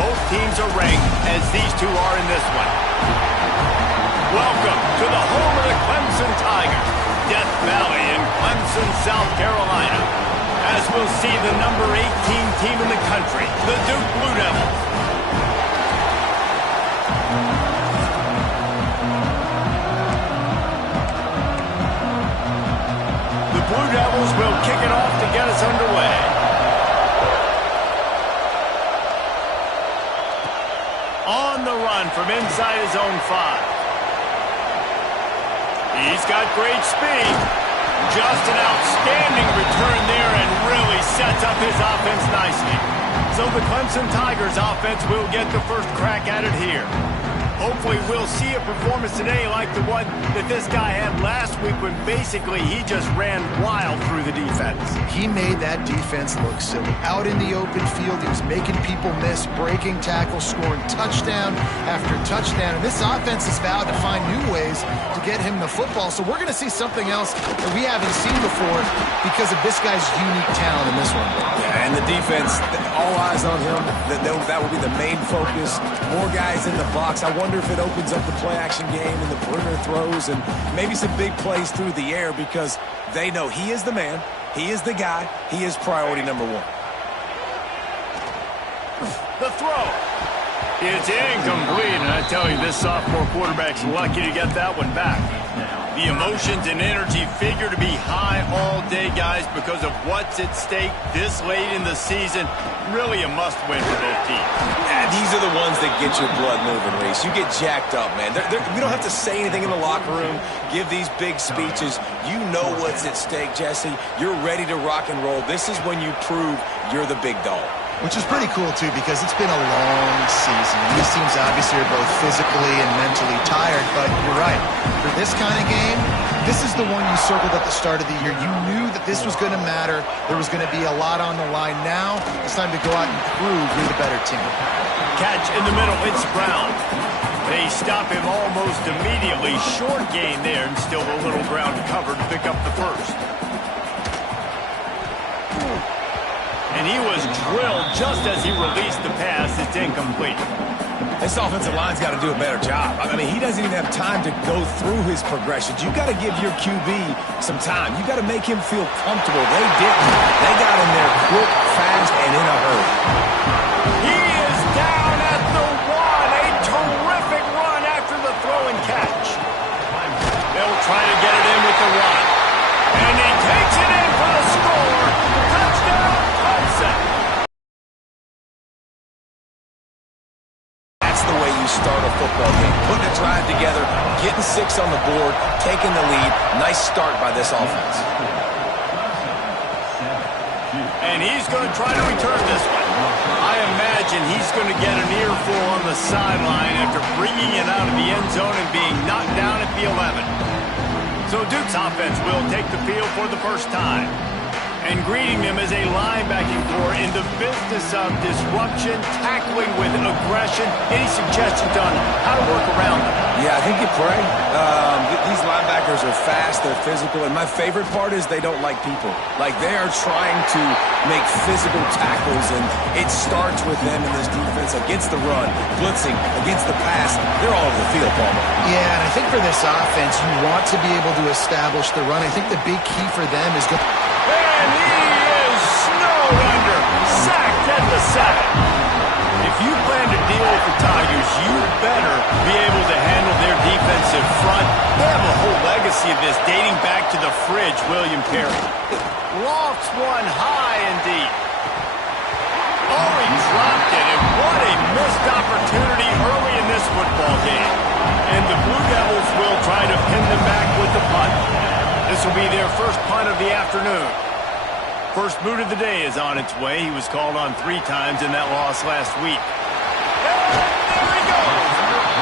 Both teams are ranked as these two are in this one. Welcome to the home of the Clemson Tigers, Death Valley in Clemson, South Carolina. As we'll see the number 18 team in the country, the Duke Blue Devils. The Blue Devils will kick it off to get us underway. On the run from inside his own 5. He's got great speed. Just an outstanding return there and really sets up his offense nicely. So the Clemson Tigers offense will get the first crack at it here. Hopefully we'll see a performance today like the one that this guy had last week when basically he just ran wild through the defense. He made that defense look silly. Out in the open field, he was making people miss, breaking tackles, scoring touchdown after touchdown. And this offense has vowed to find new ways to get him the football. So we're going to see something else that we haven't seen before because of this guy's unique talent in this one. Yeah, and the defense, all eyes on him. That will be the main focus. More guys in the box. I wonder if it opens up the play-action game and the perimeter throws and maybe some big plays through the air because they know he is the man, he is the guy, he is priority number 1. The throw. It's incomplete, and I tell you, this sophomore quarterback's lucky to get that one back. The emotions and energy figure to be high all day, guys, because of what's at stake this late in the season. Really a must-win for both teams. Yeah, these are the ones that get your blood moving, Reese. You get jacked up, man. You don't have to say anything in the locker room, give these big speeches. You know what's at stake, Jesse. You're ready to rock and roll. This is when you prove you're the big dog. Which is pretty cool, too, because it's been a long season. These teams obviously are both physically and mentally tired, but you're right. For this kind of game, this is the one you circled at the start of the year. You knew that this was going to matter. There was going to be a lot on the line. Now it's time to go out and prove you're the better team. Catch in the middle. It's Brown. They stop him almost immediately. Short gain there, and still a little ground covered to pick up the first. And he was drilled just as he released the pass. It's incomplete. This offensive line's got to do a better job. I mean, he doesn't even have time to go through his progressions. You got to give your QB some time. You got to make him feel comfortable. They didn't. They got him there quick, fast, and in a hurry. He is down at the 1. A terrific run after the throw and catch. They'll try to get it in with the run. And he takes it in for the score. Touchdown, Clemson. That's the way you start a football game. Putting a drive together, getting 6 on the board, taking the lead. Nice start by this offense. And he's going to try to return this one. I imagine he's going to get an earful on the sideline after bringing it out of the end zone and being knocked down at the 11. So Duke's offense will take the field for the first time. And greeting them as a linebacking core in the business of disruption, tackling with aggression. Any suggestions on how to work around them? Yeah, I think you pray. These linebackers are fast, they're physical, and my favorite part is they don't like people. Like, they are trying to make physical tackles, and it starts with them in this defense against the run, blitzing, against the pass. They're all over the field, Palmer. Yeah, and I think for this offense, you want to be able to establish the run. I think the big key for them is going. And he is snowed under, sacked at the 7. If you plan to deal with the Tigers, you better be able to handle their defensive front. They have a whole legacy of this dating back to the fridge, William Carey. Lofts one high and deep. Oh, he dropped it, and what a missed opportunity early in this football game. And the Blue Devils will try to pin them back with the punt. This will be their first punt of the afternoon. First boot of the day is on its way. He was called on 3 times in that loss last week. There he goes.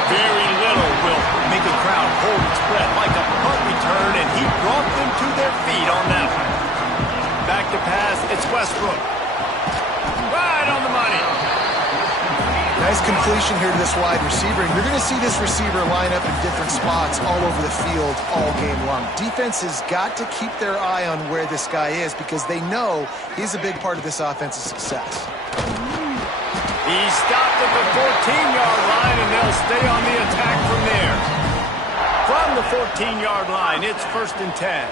Very little will make a crowd hold its breath like a punt return, and he brought them to their feet on that one. Back to pass, it's Westbrook. Right on the money. Nice completion here to this wide receiver. And you're going to see this receiver line up in different spots all over the field all game long. Defense has got to keep their eye on where this guy is because they know he's a big part of this offense's success. He stopped at the 14-yard line, and they'll stay on the attack from there. From the 14-yard line, it's 1st and 10.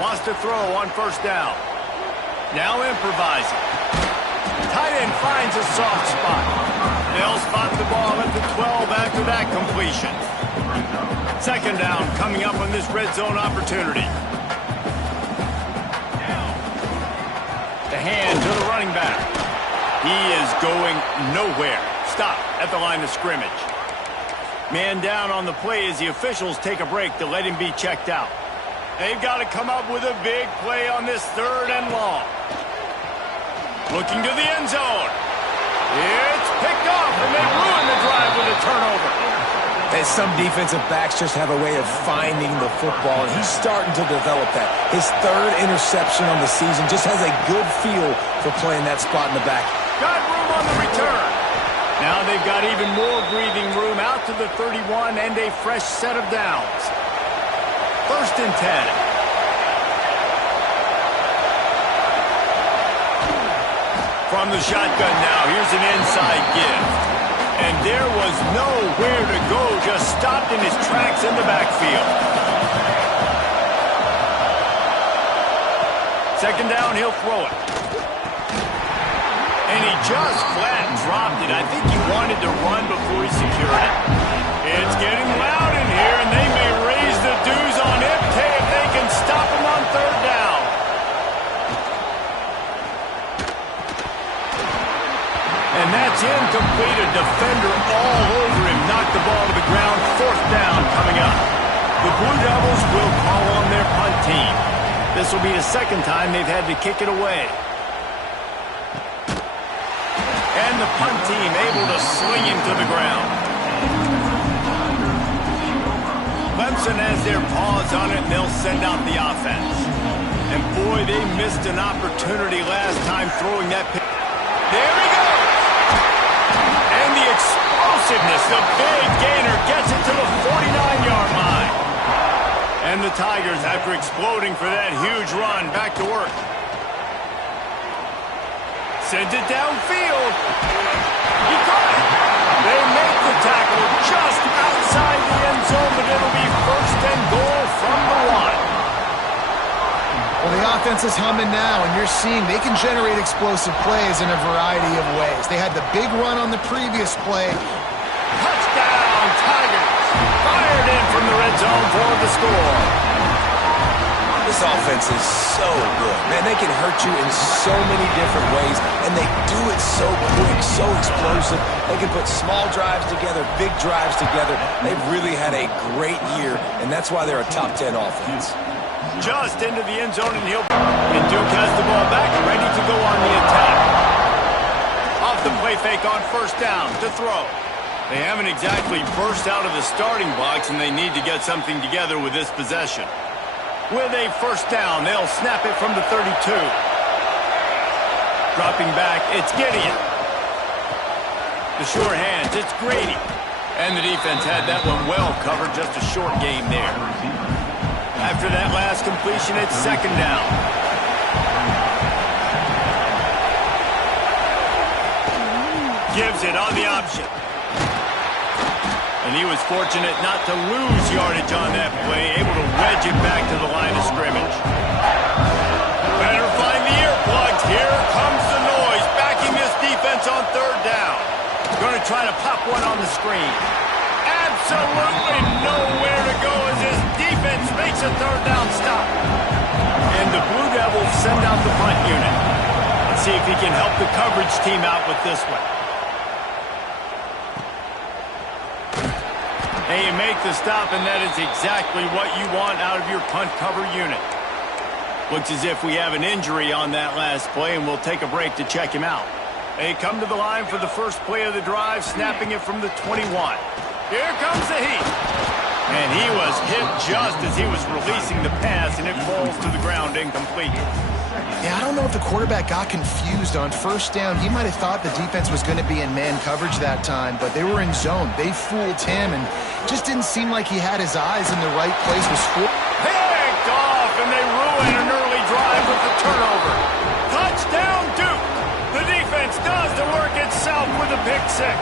Wants to throw on 1st down. Now improvising. Tight end finds a soft spot. They'll spot the ball at the 12 after that completion. 2nd down coming up on this red zone opportunity. The hand to the running back. He is going nowhere. Stop at the line of scrimmage. Man down on the play as the officials take a break to let him be checked out. They've got to come up with a big play on this 3rd and long. Looking to the end zone. It's picked off, and they ruin the drive with a turnover. And some defensive backs just have a way of finding the football, and he's starting to develop that. His 3rd interception on the season just has a good feel for playing that spot in the back. Got room on the return. Now they've got even more breathing room out to the 31 and a fresh set of downs. 1st and 10. From the shotgun now, here's an inside give. And there was nowhere to go, just stopped in his tracks in the backfield. 2nd down, he'll throw it. And he just flat dropped it. I think he wanted to run before he secured it. It's getting loud in here, and they may raise the dues on Ipte if they can stop him on 3rd down. And that's incomplete. A defender all over him. Knocked the ball to the ground. 4th down coming up. The Blue Devils will call on their punt team. This will be the 2nd time they've had to kick it away. And the punt team able to sling him to the ground. Clemson has their paws on it, and they'll send out the offense. And boy, they missed an opportunity last time throwing that pitch. There he goes! And the explosiveness, the big gainer gets it to the 49-yard line. And the Tigers, after exploding for that huge run, back to work. Sent it downfield. He got it. They make the tackle just outside the end zone, but it'll be 1st and goal from the 1. Well, the offense is humming now, and you're seeing they can generate explosive plays in a variety of ways. They had the big run on the previous play. Touchdown, Tigers. Fired in from the red zone for the score. This offense is so good. Man, they can hurt you in so many different ways, and they do it so quick, so explosive. They can put small drives together, big drives together. They've really had a great year, and that's why they're a top 10 offense. Just into the end zone, and Duke has the ball back, ready to go on the attack. Off the play fake on 1st down to throw. They haven't exactly burst out of the starting blocks, and they need to get something together with this possession. With a 1st down, they'll snap it from the 32. Dropping back, it's Gideon. The sure hands, it's Grady. And the defense had that one well covered, just a short game there. After that last completion, it's 2nd down. Gives it on the option. And he was fortunate not to lose yardage on that play, able to wedge it back to the line of scrimmage. Better find the earplugs. Here comes the noise, backing this defense on 3rd down. Going to try to pop one on the screen. Absolutely nowhere to go as this defense makes a 3rd down stop. And the Blue Devils send out the punt unit. Let's see if he can help the coverage team out with this one. And you make the stop, and that is exactly what you want out of your punt cover unit. Looks as if we have an injury on that last play, and we'll take a break to check him out. They come to the line for the first play of the drive, snapping it from the 21. Here comes the heat. And he was hit just as he was releasing the pass, and it falls to the ground incomplete. Yeah, I don't know if the quarterback got confused on 1st down. He might have thought the defense was going to be in man coverage that time, but they were in zone. They fooled him, and just didn't seem like he had his eyes in the right place. Picked off, and they ruin an early drive with the turnover. Touchdown, Duke. The defense does the pick six.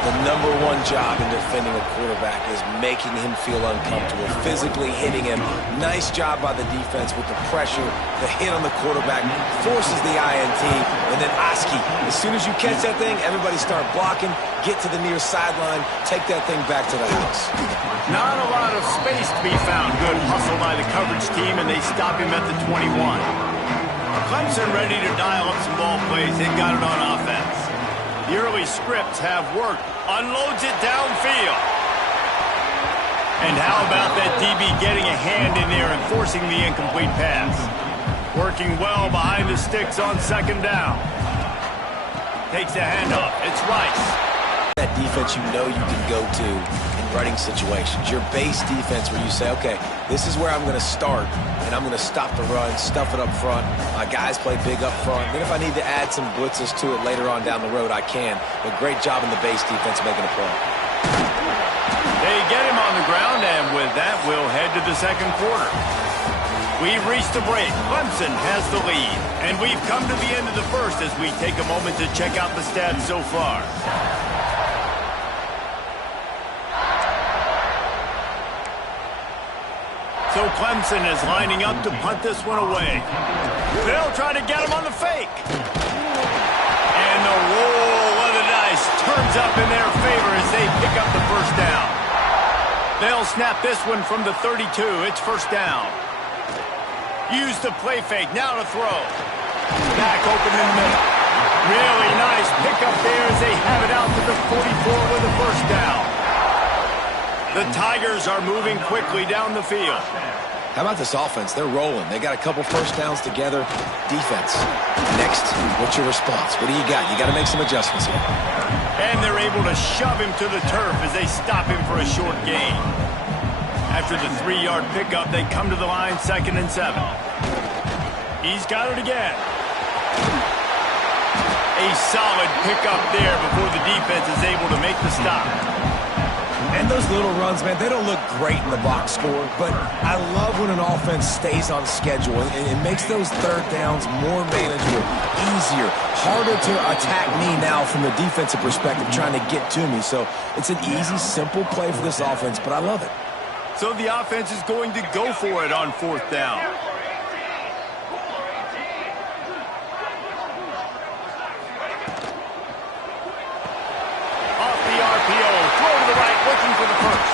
The #1 job in defending a quarterback is making him feel uncomfortable, physically hitting him. Nice job by the defense with the pressure. The hit on the quarterback forces the INT. And then Oski, as soon as you catch that thing, everybody start blocking, get to the near sideline, take that thing back to the house. Not a lot of space to be found. Good hustle by the coverage team, and they stop him at the 21. Clemson ready to dial up some ball plays. They got it on offense. The early scripts have worked. Unloads it downfield. And how about that DB getting a hand in there and forcing the incomplete pass? Working well behind the sticks on second down. Takes the handoff. It's Rice. That defense you know you can go to in running situations. Your base defense where you say, okay, this is where I'm going to start, and I'm going to stop the run, stuff it up front. My guys play big up front. Then if I need to add some blitzes to it later on down the road, I can. But great job in the base defense making a play. They get him on the ground, and with that, we'll head to the second quarter. We've reached the break. Clemson has the lead. And we've come to the end of the first as we take a moment to check out the stats so far. So Clemson is lining up to punt this one away. They'll try to get him on the fake. And the roll of the dice turns up in their favor as they pick up the first down. They'll snap this one from the 32. It's first down. Use the play fake. Now to throw. Back open in the middle. Really nice pickup there as they have it out to the 44 with a first down. The Tigers are moving quickly down the field. How about this offense? They're rolling. They got a couple first downs together. Defense. Next, what's your response? What do you got? You got to make some adjustments here. And they're able to shove him to the turf as they stop him for a short gain. After the 3-yard pickup, they come to the line, 2nd and 7. He's got it again. A solid pickup there before the defense is able to make the stop. And those little runs, man, they don't look great in the box score, but I love when an offense stays on schedule and it makes those third downs more manageable, easier, harder to attack me now from the defensive perspective trying to get to me. So it's an easy, simple play for this offense, but I love it. So the offense is going to go for it on 4th down. Off the RPO, throw to the right, looking for the first.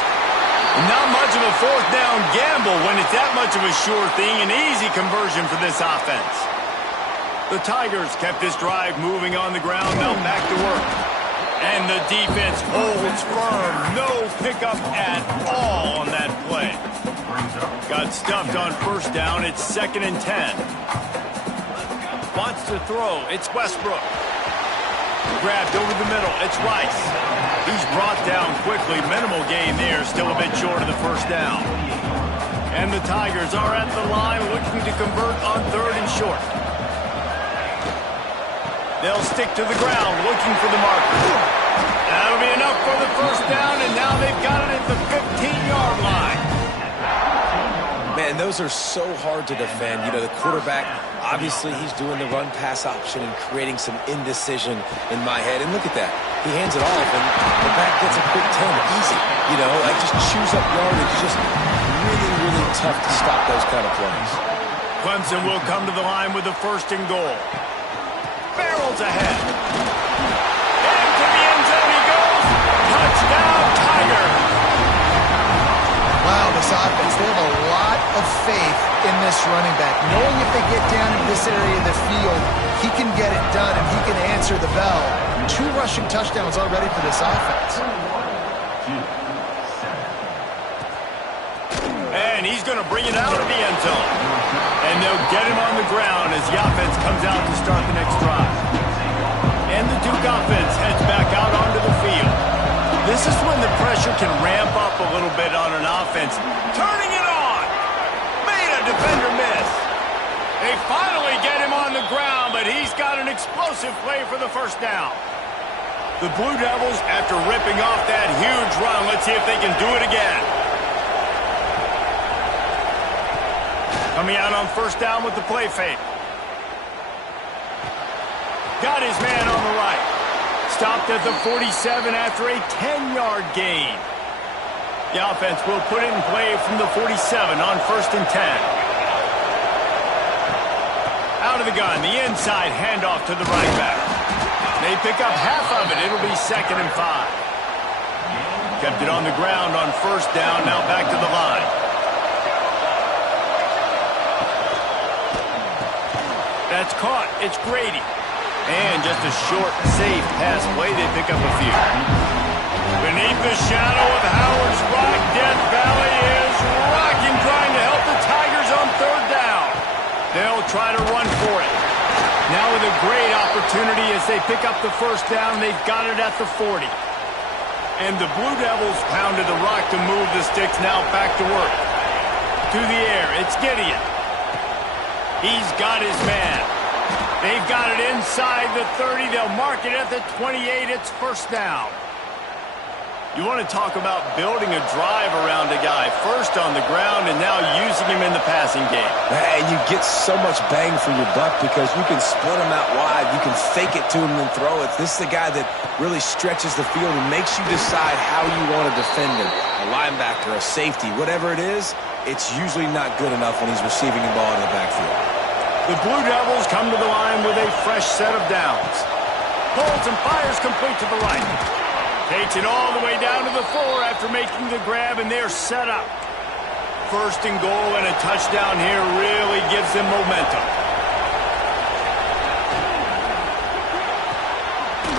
Not much of a 4th down gamble when it's that much of a sure thing, an easy conversion for this offense. The Tigers kept this drive moving on the ground, now back to work. And the defense holds firm. No pickup at all on that play. Got stuffed on first down. It's 2nd and 10. Wants to throw. It's Westbrook. Grabbed over the middle. It's Rice. He's brought down quickly. Minimal gain there. Still a bit short of the first down. And the Tigers are at the line looking to convert on 3rd and short. They'll stick to the ground, looking for the marker. That'll be enough for the first down, and now they've got it at the 15-yard line. Man, those are so hard to defend. You know, the quarterback, obviously he's doing the run-pass option and creating some indecision in my head. And look at that. He hands it off, and the back gets a quick 10. Easy. You know, like just chews up yardage. It's just really, really tough to stop those kind of plays. Clemson will come to the line with the 1st and goal. Barrels ahead. Into the end zone he goes. Touchdown, Tiger. Wow, this offense, they have a lot of faith in this running back. Knowing if they get down in this area of the field, he can get it done and he can answer the bell. 2 rushing touchdowns already for this offense. And he's going to bring it out of the end zone. And they'll get him on the ground as the offense comes out to start the next drive. And the Duke offense heads back out onto the field. This is when the pressure can ramp up a little bit on an offense. Turning it on. Made a defender miss. They finally get him on the ground, but he's got an explosive play for the first down. The Blue Devils, after ripping off that huge run, let's see if they can do it again. Coming out on first down with the play fake. Got his man on the right. Stopped at the 47 after a 10-yard gain. The offense will put it in play from the 47 on 1st and 10. Out of the gun, the inside handoff to the right back. They pick up half of it. It'll be 2nd and 5. Kept it on the ground on 1st down, now back to the line. That's caught. It's Grady. And just a short, safe pass play. They pick up a few. Beneath the shadow of Howard's Rock, Death Valley is rocking, trying to help the Tigers on 3rd down. They'll try to run for it. Now with a great opportunity as they pick up the 1st down. They've got it at the 40. And the Blue Devils pounded the rock to move the sticks. Now back to work. To the air. It's Gideon. He's got his man. They've got it inside the 30. They'll mark it at the 28. It's 1st down. You want to talk about building a drive around a guy. First on the ground and now using him in the passing game. And you get so much bang for your buck because you can split him out wide. You can fake it to him and throw it. This is the guy that really stretches the field and makes you decide how you want to defend him. A linebacker, a safety, whatever it is, it's usually not good enough when he's receiving the ball in the backfield. The Blue Devils come to the line with a fresh set of downs. Pulls and fires complete to the right. Takes it all the way down to the 4 after making the grab, and they're set up. 1st and goal, and a touchdown here really gives them momentum.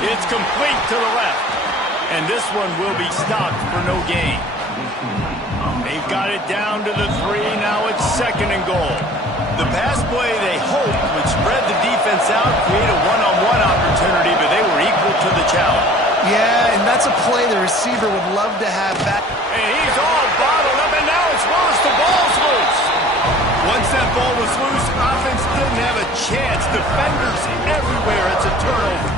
It's complete to the left, and this one will be stopped for no gain. They've got it down to the 3. Now it's 2nd and goal. The pass play they hoped would spread the defense out, create a one-on-one opportunity, but they were equal to the challenge. Yeah, and that's a play the receiver would love to have back. And he's all bottled up, and now it's loose. The ball's loose. Once that ball was loose, offense didn't have a chance. Defenders everywhere. It's a turnover.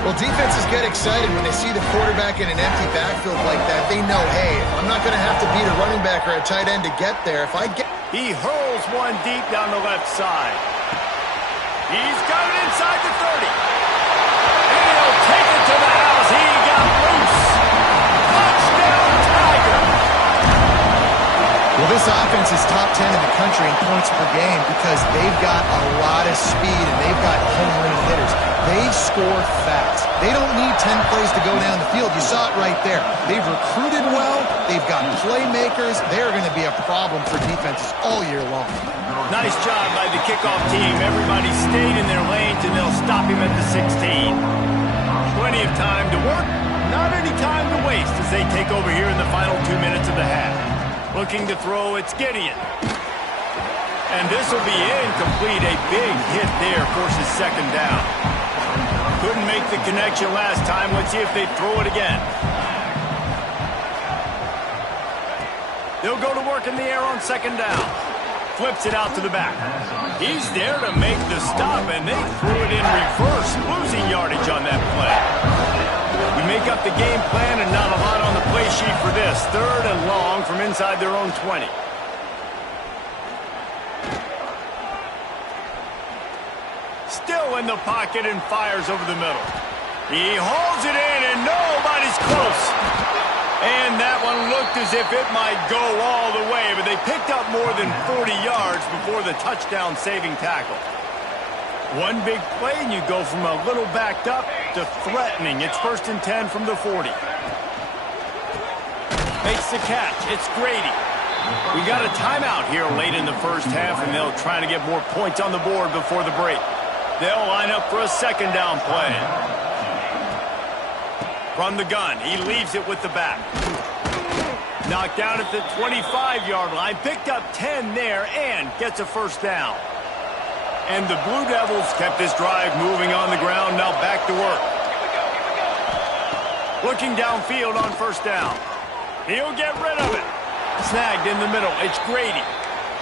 Well, defenses get excited when they see the quarterback in an empty backfield like that. They know, hey, I'm not going to have to beat a running back or a tight end to get there. If I get... He hurls one deep down the left side. He's got it inside the 30. And he'll take it to the house. He got loose. Touchdown, Tiger. Well, this offense is top 10 in the country in points per game because they've got a lot of speed and they've got home-run hitters. They score fast. They don't need 10 plays to go down the field. You saw it right there. They've recruited well. They've got playmakers. They're going to be a problem for defenses all year long. Nice job by the kickoff team. Everybody stayed in their lanes, and they'll stop him at the 16. Plenty of time to work. Not any time to waste as they take over here in the final 2 minutes of the half. Looking to throw, it's Gideon. And this will be incomplete. A big hit there forces 2nd down. Couldn't make the connection last time. Let's see if they throw it again. They'll go to work in the air on 2nd down. Flips it out to the back. He's there to make the stop, and they threw it in reverse, losing yardage on that play. We make up the game plan, and not a lot on the play sheet for this. 3rd and long from inside their own 20. Still in the pocket and fires over the middle. He hauls it in, and nobody's close. And that one looked as if it might go all the way, but they picked up more than 40 yards before the touchdown-saving tackle. One big play, and you go from a little backed up to threatening. It's 1st and 10 from the 40. Makes the catch. It's Grady. We got a timeout here late in the 1st half, and they'll try to get more points on the board before the break. They'll line up for a 2nd down play. From the gun, he leaves it with the back. Knocked down at the 25-yard line, picked up 10 there, and gets a 1st down. And the Blue Devils kept this drive moving on the ground, now back to work. Looking downfield on 1st down. He'll get rid of it. Snagged in the middle, it's Grady.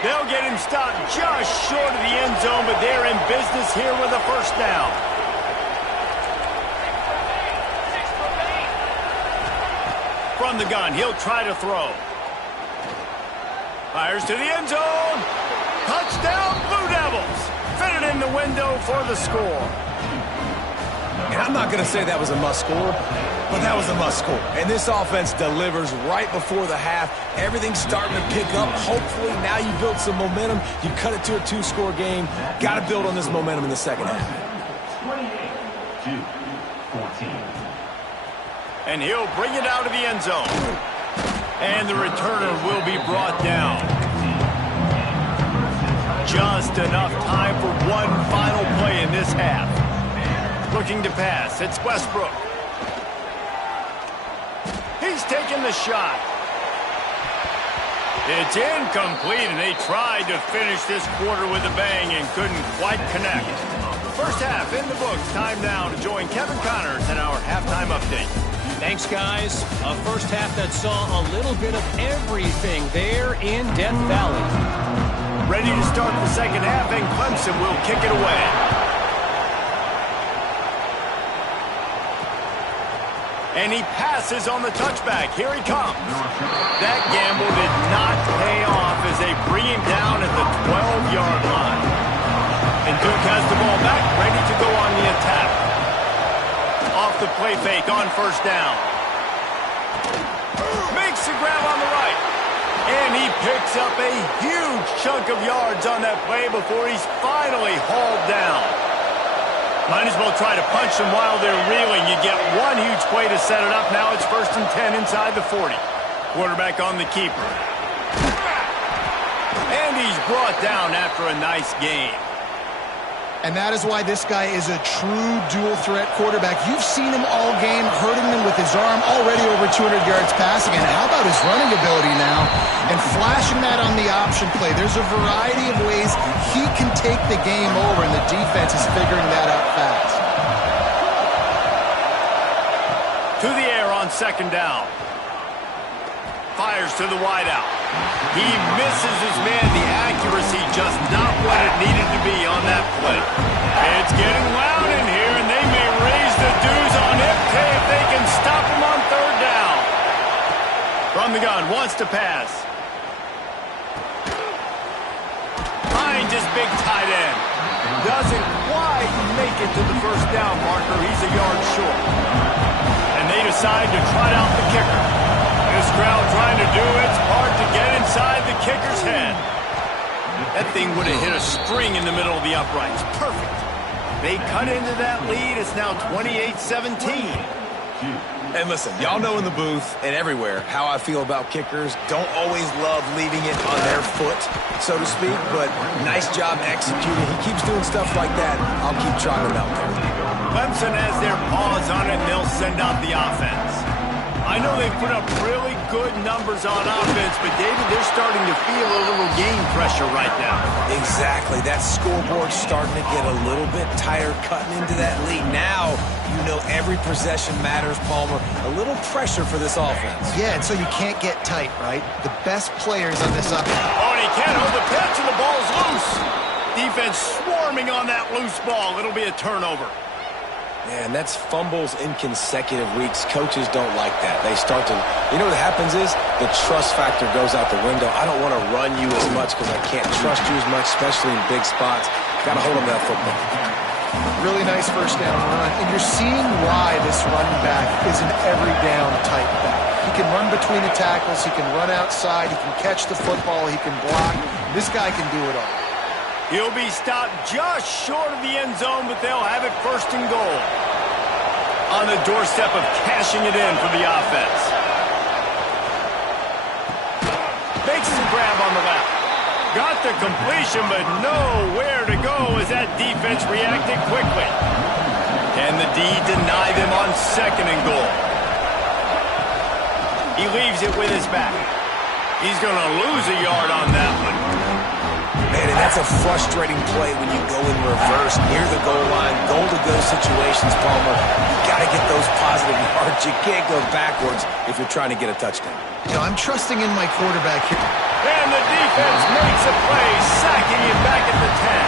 They'll get him stopped just short of the end zone, but they're in business here with a 1st down. From the gun, he'll try to throw. Fires to the end zone. Touchdown, Blue Devils. Fit it in the window for the score. And I'm not going to say that was a must-score, but that was a must-score. And this offense delivers right before the half. Everything's starting to pick up. Hopefully, now you build some momentum. You cut it to a 2-score game. Got to build on this momentum in the second half. 28-14. And he'll bring it out of the end zone. And the returner will be brought down. Just enough time for one final play in this half. Looking to pass. It's Westbrook. He's taking the shot. It's incomplete, and they tried to finish this quarter with a bang and couldn't quite connect. First half in the books. Time now to join Kevin Connors in our halftime update. Thanks, guys. A first half that saw a little bit of everything there in Death Valley. Ready to start the second half, and Clemson will kick it away. And he passes on the touchback. Here he comes. That gamble did not pay off as they bring him down at the 12-yard line. And Duke has the ball back, ready to go on the attack. Off the play fake on first down. Makes the grab on the right. And he picks up a huge chunk of yards on that play before he's finally hauled down. Might as well try to punch them while they're reeling. You get one huge play to set it up. Now it's 1st and 10 inside the 40. Quarterback on the keeper. And he's brought down after a nice gain. And that is why this guy is a true dual-threat quarterback. You've seen him all game, hurting them with his arm, already over 200 yards passing. And how about his running ability now? And flashing that on the option play. There's a variety of ways he can take the game over, and the defense is figuring that out fast. To the air on second down. Fires to the wideout. He misses his man. The accuracy just not what it needed to be on that play. It's getting loud in here, and they may raise the dues on MK if they can stop him on third down. From the gun, wants to pass. Finds his big tight end. Doesn't quite make it to the first down marker. He's a yard short. And they decide to trot out the kicker. This crowd trying to do its part to get inside the kicker's head. That thing would have hit a string in the middle of the uprights. Perfect. They cut into that lead. It's now 28-17. And listen, y'all know in the booth and everywhere how I feel about kickers. Don't always love leaving it on their foot, so to speak, but nice job executing. He keeps doing stuff like that. I'll keep trotting him out there. Clemson has their paws on it, and they'll send out the offense. I know they've put up really good numbers on offense, but, David, they're starting to feel a little game pressure right now. Exactly. That scoreboard's starting to get a little bit tired cutting into that lead. Now, you know every possession matters, Palmer. A little pressure for this offense. Yeah, and so you can't get tight, right? The best players on this offense. Oh, and he can't hold the pitch, and the ball's loose. Defense swarming on that loose ball. It'll be a turnover. Man, that's fumbles in consecutive weeks. Coaches don't like that. They start to, you know what happens is the trust factor goes out the window. I don't want to run you as much because I can't trust you as much, especially in big spots. Got to hold on that football. Really nice first down run. And you're seeing why this running back is an every down type back. He can run between the tackles. He can run outside. He can catch the football. He can block. This guy can do it all. He'll be stopped just short of the end zone, but they'll have it 1st and goal. On the doorstep of cashing it in for the offense. Makes the grab on the left. Got the completion, but nowhere to go as that defense reacted quickly. Can the D deny them on 2nd and goal? He leaves it with his back. He's going to lose a yard on that one. Man, and that's a frustrating play when you go in reverse near the goal line, goal-to-go situations, Palmer. You got to get those positive yards. You can't go backwards if you're trying to get a touchdown. You know, I'm trusting in my quarterback here. And the defense makes a play, sacking him back at the 10.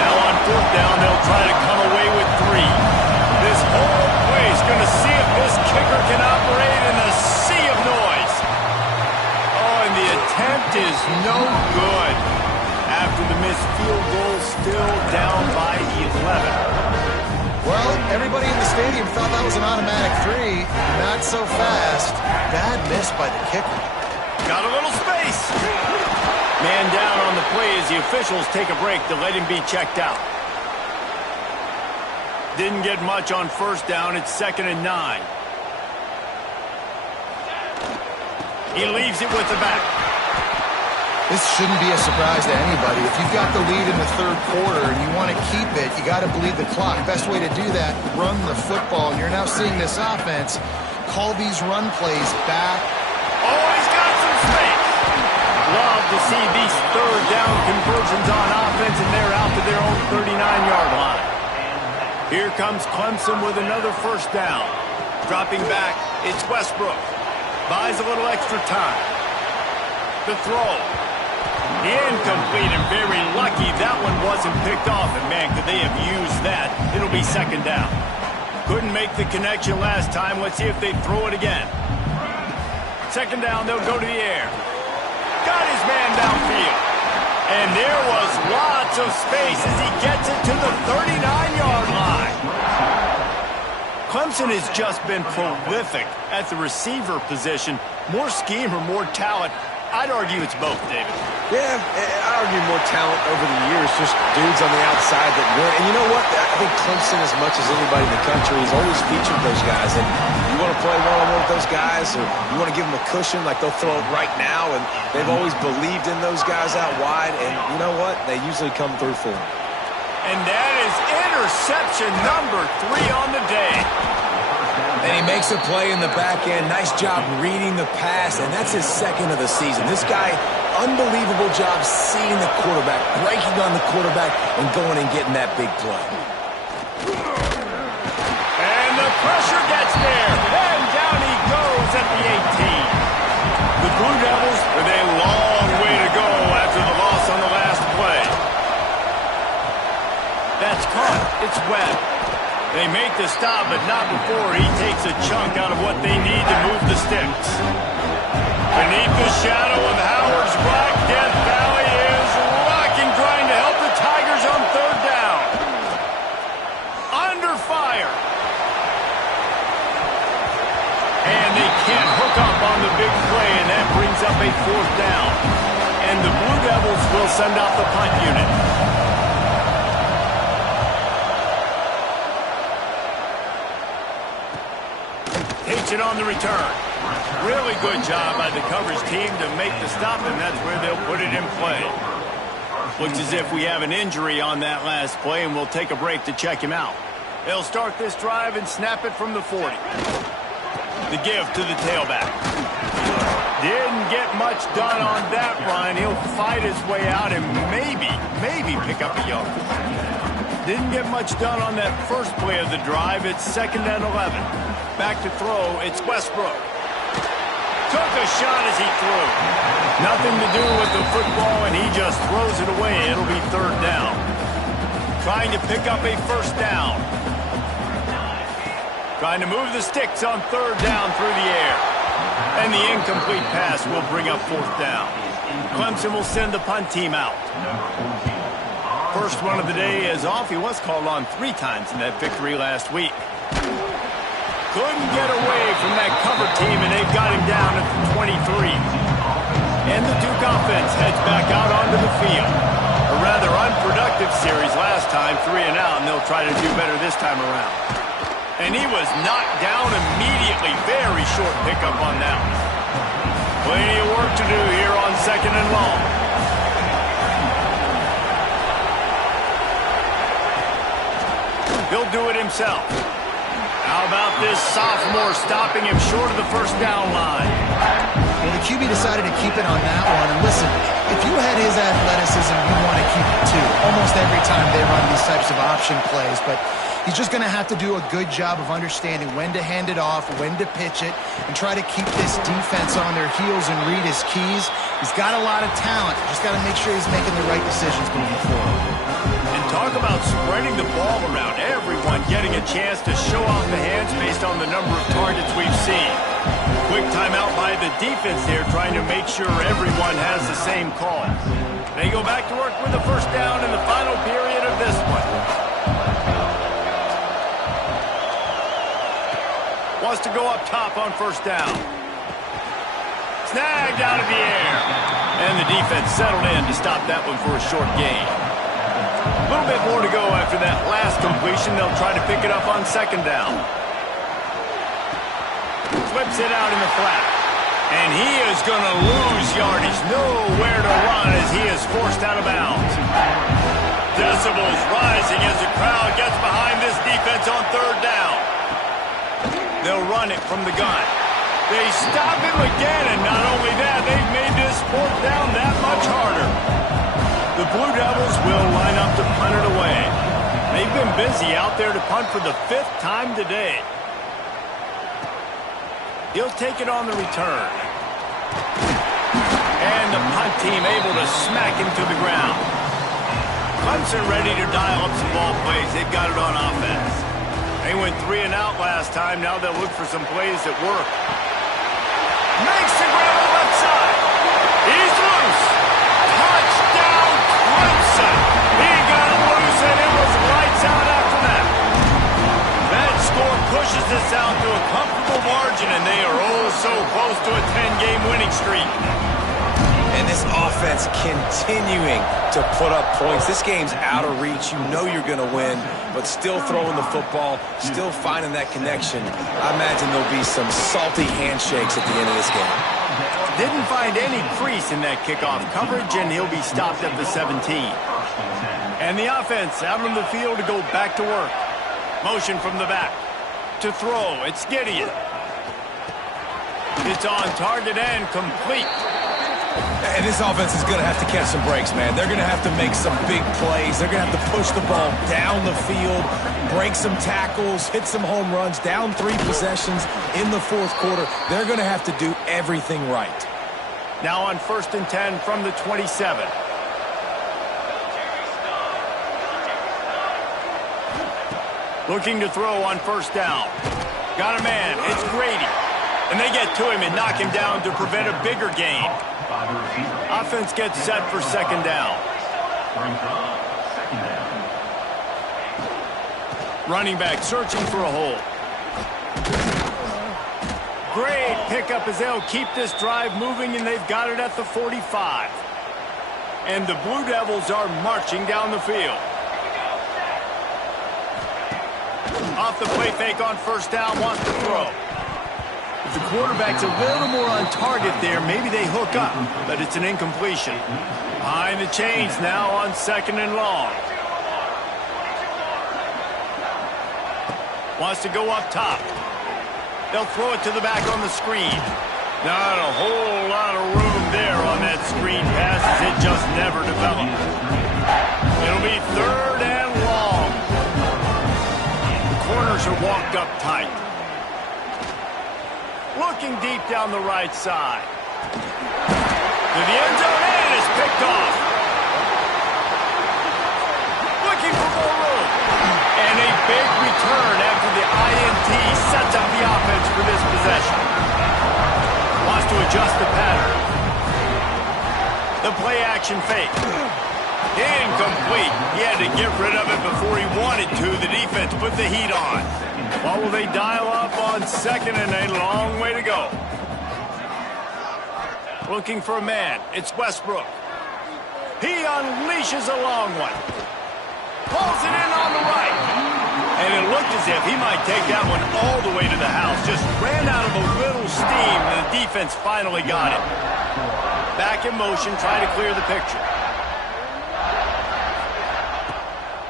Now on 4th down, they'll try to come away with 3. This whole play is going to see if this kicker can operate in a sea of noise. Oh, and the attempt is no good. After the missed field goal, still down by 11. Well, everybody in the stadium thought that was an automatic 3. Not so fast. Bad miss by the kicker. Got a little space. Man down on the play as the officials take a break to let him be checked out. Didn't get much on first down. It's 2nd and 9. He leaves it with the back. This shouldn't be a surprise to anybody. If you've got the lead in the third quarter and you want to keep it, you got to bleed the clock. Best way to do that, run the football. And you're now seeing this offense call these run plays back. Oh, he's got some space. Love to see these third down conversions on offense, and they're out to their own 39-yard line. Here comes Clemson with another first down. Dropping back, it's Westbrook. Buys a little extra time. The throw. Incomplete and very lucky that one wasn't picked off. And, man, could they have used that? It'll be 2nd down. Couldn't make the connection last time. Let's see if they throw it again. 2nd down, they'll go to the air. Got his man downfield. And there was lots of space as he gets it to the 39-yard line. Clemson has just been prolific at the receiver position. More scheme or more talent. I'd argue it's both, David. Yeah, I argue more talent over the years, just dudes on the outside that win. And you know what? I think Clemson, as much as anybody in the country, has always featured those guys. And you want to play one-on-one with those guys, or you want to give them a cushion, like they'll throw it right now. And they've always believed in those guys out wide. And you know what? They usually come through for them. And that is interception number 3 on the day. And he makes a play in the back end. Nice job reading the pass, and that's his 2nd of the season. This guy, unbelievable job seeing the quarterback, breaking on the quarterback, and going and getting that big play. And the pressure gets there, and down he goes at the 18. The Blue Devils with a long way to go after the loss on the last play. That's caught. It's Webb. They make the stop, but not before he takes a chunk out of what they need to move the sticks. Beneath the shadow of Howard's rock, Death Valley is rocking, trying to help the Tigers on 3rd down. Under fire. And they can't hook up on the big play, and that brings up a 4th down. And the Blue Devils will send out the punt unit. Takes it on the return. Really good job by the coverage team to make the stop, and that's where they'll put it in play. Looks as if we have an injury on that last play, and we'll take a break to check him out. They'll start this drive and snap it from the 40. The give to the tailback. Didn't get much done on that run. He'll fight his way out and maybe pick up a yard. Didn't get much done on that first play of the drive. It's 2nd and 11. Back to throw. It's Westbrook. Took a shot as he threw. Nothing to do with the football, and he just throws it away. It'll be 3rd down. Trying to pick up a 1st down. Trying to move the sticks on 3rd down through the air. And the incomplete pass will bring up 4th down. Clemson will send the punt team out. First one of the day is off. He was called on 3 times in that victory last week. Couldn't get away from that cover team, and they've got him down at the 23. And the Duke offense heads back out onto the field. A rather unproductive series last time, 3 and out, and they'll try to do better this time around. And he was knocked down immediately. Very short pickup on that one. Plenty of work to do here on 2nd and long. He'll do it himself. How about this sophomore stopping him short of the 1st down line? Well, the QB decided to keep it on that one. And listen, if you had his athleticism, you want to keep it too. Almost every time they run these types of option plays. But he's just going to have to do a good job of understanding when to hand it off, when to pitch it, and try to keep this defense on their heels and read his keys. He's got a lot of talent. Just got to make sure he's making the right decisions moving forward. And talk about spreading the ball around. Everyone getting a chance to show off the hands based on the number of targets we've seen. Quick timeout by the defense there, trying to make sure everyone has the same call. They go back to work with the 1st down in the final period of this one. Wants to go up top on first down. Snagged out of the air. And the defense settled in to stop that one for a short gain. A little bit more to go after that last completion. They'll try to pick it up on second down. Flips it out in the flat. And he is going to lose yardage. Nowhere to run as he is forced out of bounds. Decibels rising as the crowd gets behind this defense on third down. They'll run it from the gun. They stop him again, and not only that, they've made this fourth down that much harder. The Blue Devils will line up to punt it away. They've been busy out there to punt for the 5th time today. He'll take it on the return. And the punt team able to smack him to the ground. Clemson ready to dial up some ball plays. They've got it on offense. They went 3 and out last time. Now they'll look for some plays that work. Makes the grab on the left side. He's loose. Touchdown, Clemson. He got him loose, and it was lights out after that. That score pushes this out to a comfortable margin, and they are oh so close to a 10-game winning streak. And this offense continuing to put up points. This game's out of reach. You know you're going to win, but still throwing the football, still finding that connection. I imagine there'll be some salty handshakes at the end of this game. Didn't find any crease in that kickoff coverage, and he'll be stopped at the 17. And the offense out on the field to go back to work. Motion from the back. To throw, it's Gideon. It's on target and complete. And this offense is going to have to catch some breaks, man. They're going to have to make some big plays. They're going to have to push the ball down the field, break some tackles, hit some home runs, down 3 possessions in the 4th quarter. They're going to have to do everything right. Now on 1st and 10 from the 27. Looking to throw on first down. Got a man. It's Grady. And they get to him and knock him down to prevent a bigger gain. Offense gets set for second down. Running back searching for a hole. Great pickup as they'll keep this drive moving, and they've got it at the 45. And the Blue Devils are marching down the field. Off the play fake on first down, wants to throw. If the quarterback's a little more on target there, maybe they hook up, but it's an incompletion. Behind the chains now on second and long. Wants to go up top. They'll throw it to the back on the screen. Not a whole lot of room there on that screen pass as it just never developed. It'll be third and long. The corners are walked up tight. Looking deep down the right side. To the end zone, and it's picked off. Looking for more room. And a big return after the INT sets up the offense for this possession. Wants to adjust the pattern. The play action fake. Incomplete. He had to get rid of it before he wanted to. The defense put the heat on. What will they dial up on second, and a long way to go. Looking for a man. It's Westbrook. He unleashes a long one. Pulls it in on the right. And it looked as if he might take that one all the way to the house. Just ran out of a little steam, and the defense finally got it. Back in motion, try to clear the picture.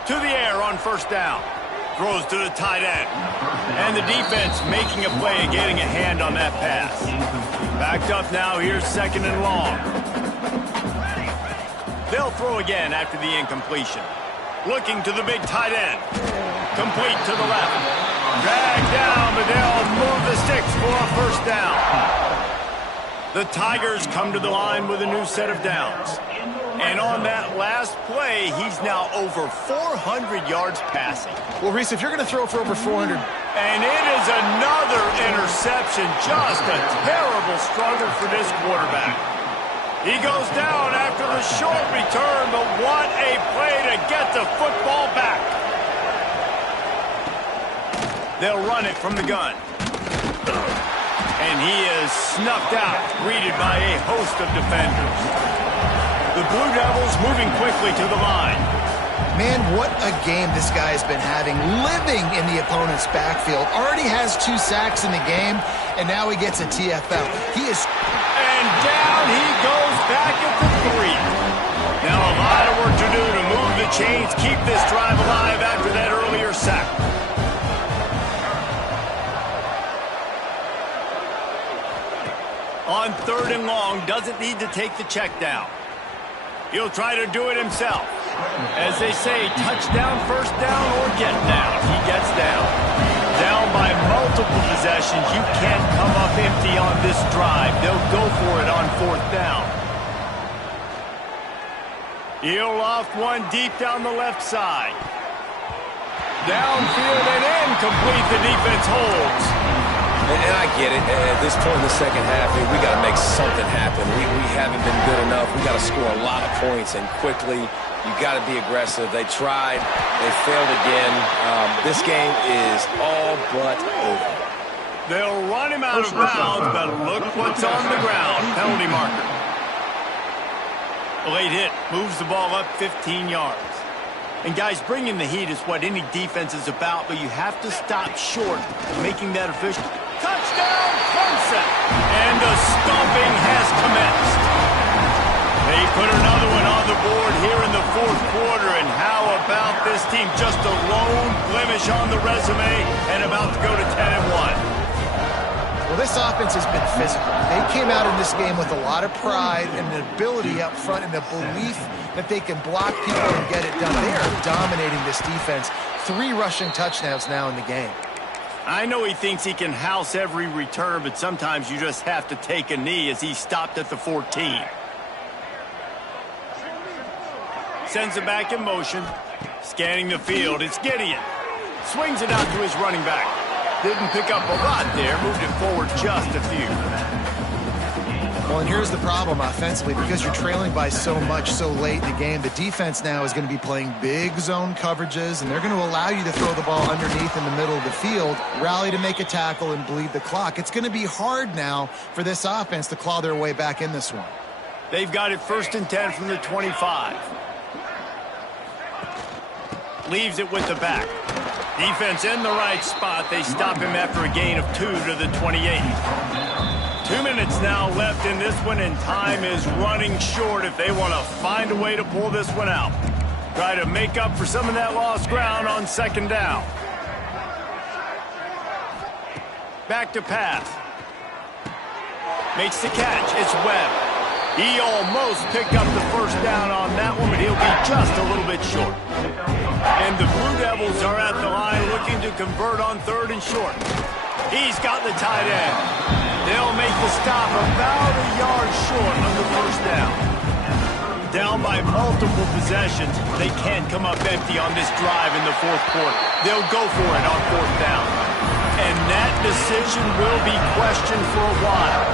To the air on first down. Throws to the tight end. And the defense making a play and getting a hand on that pass. Backed up now, here's second and long. They'll throw again after the incompletion. Looking to the big tight end. Complete to the left. Dragged down, but they'll move the sticks for a first down. The Tigers come to the line with a new set of downs. And on that last play, he's now over 400 yards passing. Well, Reese, if you're going to throw for over 400... And it is another interception. Just a terrible struggle for this quarterback. He goes down after the short return, but what a play to get the football back. They'll run it from the gun. And he is snuffed out, greeted by a host of defenders. The Blue Devils moving quickly to the line. Man, what a game this guy has been having, living in the opponent's backfield. Already has 2 sacks in the game, and now he gets a TFL. He is... And down he goes back at the 3. Now a lot of work to do to move the chains, keep this drive alive after that earlier sack. On 3rd and long, doesn't need to take the check down. He'll try to do it himself. As they say, touchdown, first down, or get down. He gets down. Down by multiple possessions. You can't come up empty on this drive. They'll go for it on 4th down. He'll loft one deep down the left side. Downfield and incomplete. The defense holds. And I get it. At this point in the second half, we got to make something happen. We haven't been good enough. We got to score a lot of points, and quickly. You got to be aggressive. They tried. They failed again. This game is all but over. They'll run him out of bounds, but look what's on the ground. Penalty marker. A late hit moves the ball up 15 yards. And, guys, bringing the heat is what any defense is about, but you have to stop short of making that official. Touchdown, Clemson! And the stomping has commenced. They put another one on the board here in the 4th quarter, and how about this team? Just a lone blemish on the resume and about to go to 10-1. Well, this offense has been physical. They came out in this game with a lot of pride and an ability up front and a belief that they can block people and get it done. They are dominating this defense. 3 rushing touchdowns now in the game. I know he thinks he can house every return, but sometimes you just have to take a knee as he stopped at the 14. Sends it back in motion. Scanning the field. It's Gideon. Swings it out to his running back. Didn't pick up a lot there. Moved it forward just a few. Well, and here's the problem offensively. Because you're trailing by so much so late in the game, the defense now is going to be playing big zone coverages, and they're going to allow you to throw the ball underneath in the middle of the field, rally to make a tackle, and bleed the clock. It's going to be hard now for this offense to claw their way back in this one. They've got it 1st and 10 from the 25. Leaves it with the back. Defense in the right spot. They stop him after a gain of 2 to the 28. 2 minutes now left in this one, and time is running short if they want to find a way to pull this one out. Try to make up for some of that lost ground on 2nd down. Back to pass. Makes the catch. It's Webb. He almost picked up the 1st down on that one, but he'll be just a little bit short. And the Blue Devils are at the line looking to convert on 3rd and short. He's got the tight end. They'll make the stop about a yard short of the 1st down. Down by multiple possessions. They can't come up empty on this drive in the 4th quarter. They'll go for it on 4th down. And that decision will be questioned for a while.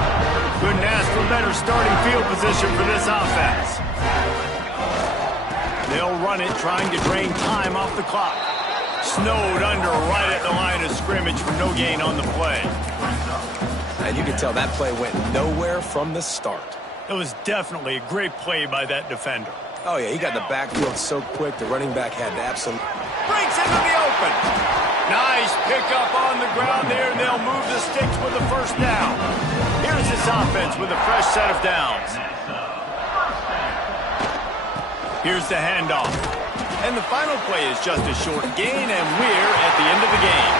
Couldn't ask for better starting field position for this offense. They'll run it, trying to drain time off the clock. Snowed under right at the line of scrimmage for no gain on the play. And you can tell that play went nowhere from the start. It was definitely a great play by that defender. Oh, yeah, he got the backfield so quick, the running back had to absolutely... Breaks into the open. Nice pickup on the ground there, and they'll move the sticks with the 1st down. Here's this offense with a fresh set of downs. Here's the handoff. And the final play is just a short gain, and we're at the end of the game.